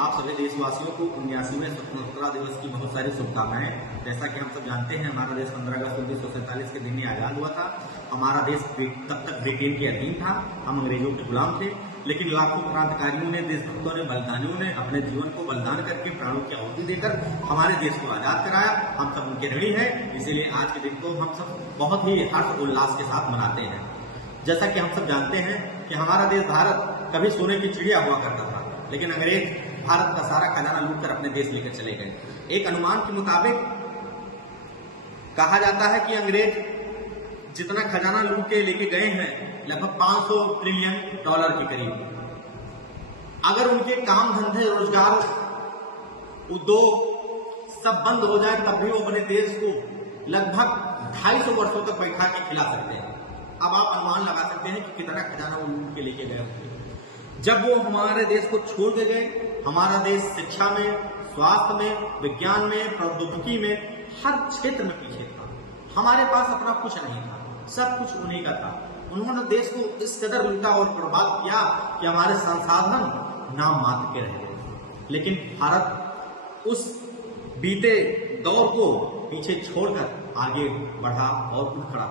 आप सभी देशवासियों को 79वें स्वतंत्रता दिवस की बहुत सारी शुभकामनाएं। जैसा कि हम सब जानते हैं, हमारा देश 15 अगस्त 1947 के दिन ही आजाद हुआ था। हमारा देश तब तक ब्रिटेन के अधीन था, हम अंग्रेजों के गुलाम थे। लेकिन लाखों क्रांतिकारियों ने, देशभक्तों ने, बलिदानियों ने अपने जीवन को बलिदान करके, प्राणों की आहुति देकर हमारे देश को आजाद कराया। हम सब उनके ऋणी हैं, इसीलिए आज के दिन को हम सब बहुत ही हर्ष उल्लास के साथ मनाते हैं। जैसा कि हम सब जानते हैं कि हमारा देश भारत कभी सोने की चिड़िया हुआ करता था, लेकिन अंग्रेज भारत का सारा खजाना लूट कर अपने देश लेकर चले गए। एक अनुमान के मुताबिक कहा जाता है कि अंग्रेज जितना खजाना लूट के लेके गए हैं, लगभग 500 ट्रिलियन डॉलर के करीब। अगर उनके काम धंधे, रोजगार, उद्योग सब बंद हो जाए, तब भी वो अपने देश को लगभग 250 वर्षों तक बैठा के खिला सकते हैं। अब आप अनुमान लगा सकते हैं कि कितना खजाना वो लूट के लेके गए होंगे। जब वो हमारे देश को छोड़ के गए, हमारा देश शिक्षा में, स्वास्थ्य में, विज्ञान में, प्रौद्योगिकी में, हर क्षेत्र में पीछे था। हमारे पास अपना कुछ नहीं था, सब कुछ उन्हीं का था। उन्होंने देश को इस कदर लूटा और बर्बाद किया कि हमारे संसाधन नाम मात्र के रह गए। लेकिन भारत उस बीते दौर को पीछे छोड़कर आगे बढ़ा और उठ खड़ा।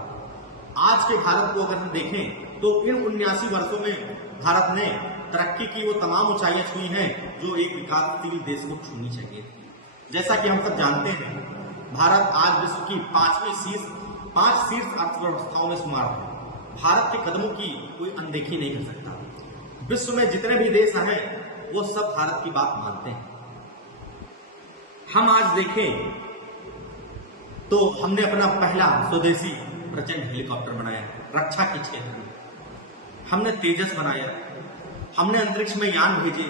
आज के भारत को अगर हम देखें तो इन 79 वर्षों में भारत ने तरक्की की वो तमाम ऊंचाइयां छुई हैं जो एक विकासशील देश को छूनी चाहिए। जैसा कि हम सब जानते हैं, भारत आज विश्व की 5 शीर्ष अर्थव्यवस्थाओं में शुमार है। भारत के कदमों की कोई अनदेखी नहीं कर सकता। विश्व में जितने भी देश हैं वो सब भारत की बात मानते हैं। हम आज देखें तो हमने अपना पहला स्वदेशी प्रचंड हेलीकॉप्टर बनाया, रक्षा के क्षेत्र में हमने तेजस बनाया, हमने अंतरिक्ष में यान भेजे।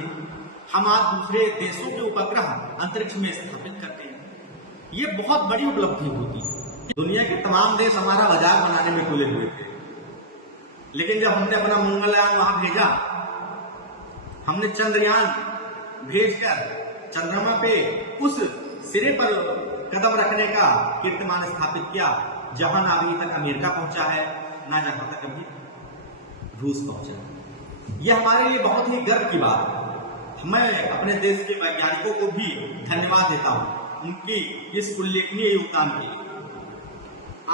हम आज दूसरे देशों के उपग्रह अंतरिक्ष में स्थापित करते हैं। ये बहुत बड़ी उपलब्धि होती है। दुनिया के तमाम देश हमारा बाजार बनाने में तुले हुए थे, लेकिन जब हमने अपना मंगलयान वहां भेजा, हमने चंद्रयान भेजकर चंद्रमा पे उस सिरे पर कदम रखने का कीर्तिमान स्थापित किया जहां ना अभी तक अमेरिका पहुंचा है, ना जहां तक अभी रूस पहुंचा। यह हमारे लिए बहुत ही गर्व की बात है। मैं अपने देश के वैज्ञानिकों को भी धन्यवाद देता हूं उनकी इस उल्लेखनीय योगदान के लिए।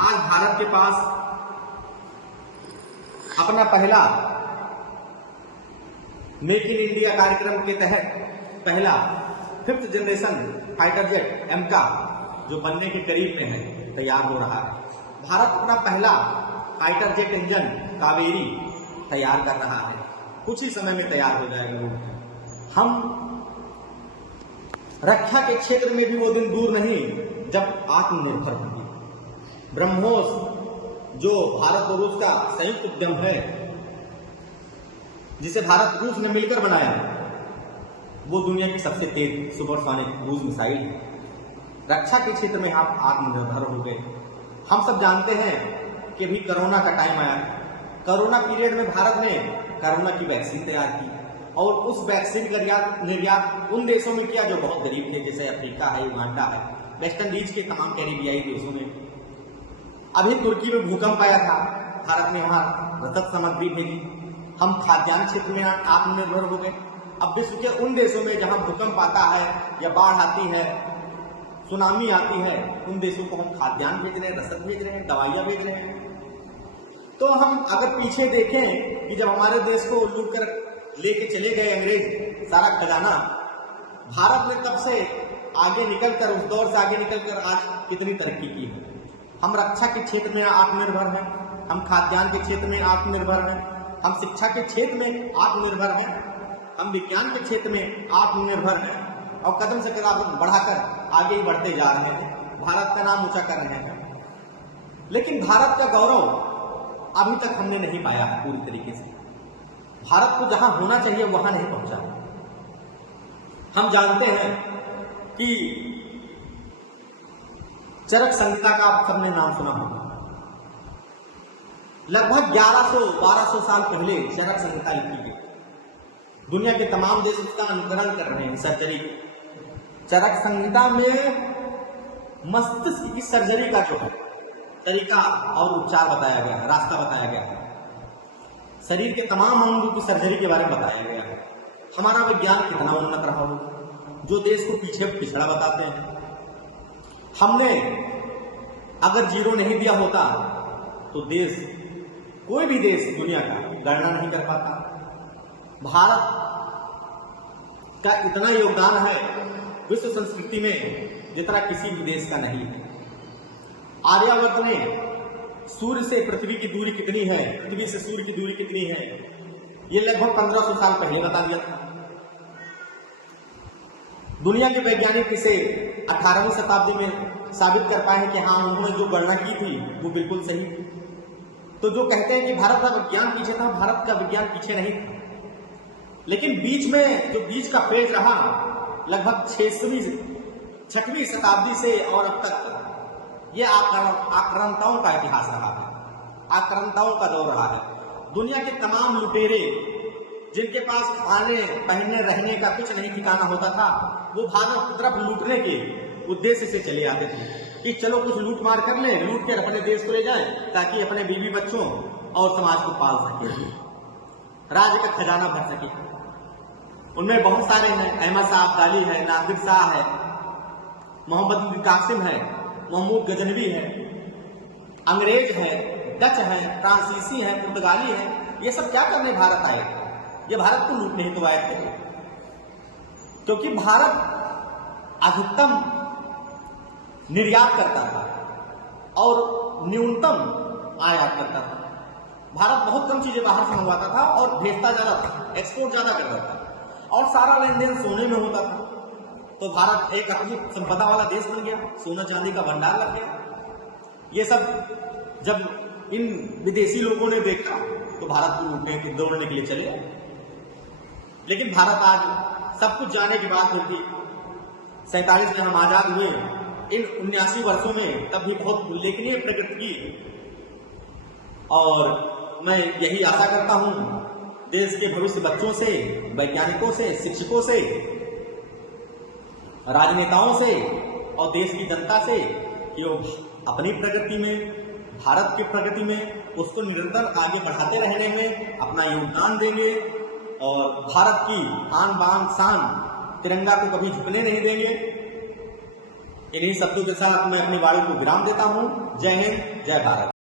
आज भारत के पास अपना पहला मेक इन इंडिया कार्यक्रम के तहत पहला 5th जनरेशन फाइटर जेट एमका जो बनने के करीब में है, तैयार हो रहा है। भारत अपना पहला फाइटर जेट इंजन कावेरी तैयार कर रहा है, कुछ ही समय में तैयार हो जाएगा वो। हम रक्षा के क्षेत्र में भी वो दिन दूर नहीं जब आत्मनिर्भर होंगे। ब्रह्मोस जो भारत और रूस का संयुक्त उद्यम है, जिसे भारत रूस ने मिलकर बनाया, वो दुनिया की सबसे तेज सुपरसोनिक क्रूज मिसाइल है। रक्षा के क्षेत्र में आप आत्मनिर्भर हो गए। हम सब जानते हैं कि अभी कोरोना का टाइम आया। कोरोना पीरियड में भारत ने कोरोना की वैक्सीन तैयार की और उस वैक्सीन का निर्यात उन देशों में किया जो बहुत गरीब थे, जैसे अफ्रीका है, युगांडा है, वेस्ट इंडीज के तमाम कैरिबियाई देशों में। अभी तुर्की में भूकंप आया था, भारत ने वहां रसद सामग्री भेजी। हम खाद्यान्न क्षेत्र में आत्मनिर्भर हो गए। अब विश्व के उन देशों में जहां भूकंप आता है या बाढ़ आती है, सुनामी आती है, उन देशों को हम खाद्यान्न भेज रहे हैं, रसद भेज रहे हैं, दवाइयां भेज रहे हैं। तो हम अगर पीछे देखें कि जब हमारे देश को लूट कर लेके चले गए अंग्रेज सारा खजाना, भारत ने तब से आगे निकलकर, उस दौर से आगे निकलकर आज कितनी तरक्की की है। हम रक्षा के क्षेत्र में आत्मनिर्भर हैं, हम खाद्यान्न के क्षेत्र में आत्मनिर्भर हैं, हम शिक्षा के क्षेत्र में आत्मनिर्भर हैं, हम विज्ञान के क्षेत्र में आत्मनिर्भर हैं और कदम से कदम बढ़ाकर आगे ही बढ़ते जा रहे हैं, भारत का नाम ऊंचा कर रहे हैं। लेकिन भारत का गौरव अभी तक हमने नहीं पाया है पूरी तरीके से। भारत को जहां होना चाहिए वहां नहीं पहुंचा। हम जानते हैं कि चरक संहिता का आप सबने नाम सुना होगा। लगभग 1100-1200 साल पहले चरक संहिता लिखी गई। दुनिया के तमाम देश उसका अनुकरण कर रहे हैं, सर्जरी। चरक संहिता में मस्तिष्क की सर्जरी का जो है तरीका और उपचार बताया गया है, रास्ता बताया गया है। शरीर के तमाम अंगों की सर्जरी के बारे में बताया गया है। हमारा विज्ञान कितना उन्नत रहा होगा। जो देश को पीछे पिछड़ा बताते हैं। हमने अगर जीरो नहीं दिया होता तो देश, कोई भी देश दुनिया का गणना नहीं कर पाता। भारत का इतना योगदान है विश्व संस्कृति में जितना किसी भी देश का नहीं है। आर्यभट्ट ने सूर्य से पृथ्वी की दूरी कितनी है, पृथ्वी से सूर्य की दूरी कितनी है, ये लगभग 1500 साल पहले बता दिया था। दुनिया के वैज्ञानिक इसे 18वीं शताब्दी में साबित कर पाए कि हाँ, उन्होंने जो गणना की थी वो बिल्कुल सही थी। तो जो कहते हैं कि भारत का विज्ञान पीछे था, भारत का विज्ञान पीछे नहीं था। लेकिन बीच में जो बीच का फेज रहा, लगभग 6वीं शताब्दी से और अब तक ये आक्रांताओं का इतिहास रहा है, आक्रांताओं का दौर रहा है। दुनिया के तमाम लुटेरे जिनके पास खाने पहनने रहने का कुछ नहीं ठिकाना होता था, वो भारत की तरफ लूटने के उद्देश्य से चले आते थे कि चलो कुछ लूट मार कर ले, लूट कर अपने देश को ले जाएं ताकि अपने बीवी बच्चों और समाज को पाल सके, राज्य का खजाना भर सके। उनमें बहुत सारे हैं, अहमद शाह अब्दाली है, नादिर शाह है, मोहम्मद बिन कासिम है, महमूद गजनवी है, अंग्रेज है, डच है, फ्रांसीसी है, पुर्तगाली है। ये सब क्या करने भारत आए? ये भारत को लूटने ही तो आए थे, क्योंकि भारत अधिकतम निर्यात करता था और न्यूनतम आयात करता था। भारत बहुत कम चीजें बाहर से मंगवाता था और भेजता ज्यादा था, एक्सपोर्ट ज्यादा करता था, और सारा लेन देन सोने में होता था। तो भारत एक अपनी संपदा वाला देश बन गया, सोना चांदी का भंडार लग गया। ये सब जब इन विदेशी लोगों ने देखा तो भारत को लूटने के दौड़ने के लिए चले। लेकिन भारत आज सब कुछ जाने के बाद भी 47 में हम आजाद हुए, इन 79 वर्षों में तब भी बहुत उल्लेखनीय प्रगति की। और मैं यही आशा करता हूं देश के भविष्य बच्चों से, वैज्ञानिकों से, शिक्षकों से, राजनेताओं से और देश की जनता से कि वो अपनी प्रगति में, भारत की प्रगति में, उसको निरंतर आगे बढ़ाते रहने में अपना योगदान देंगे और भारत की आन बान शान तिरंगा को कभी झुकने नहीं देंगे। इन्हीं शब्दों के साथ मैं अपनी वाणी को विराम देता हूं। जय हिंद, जय भारत।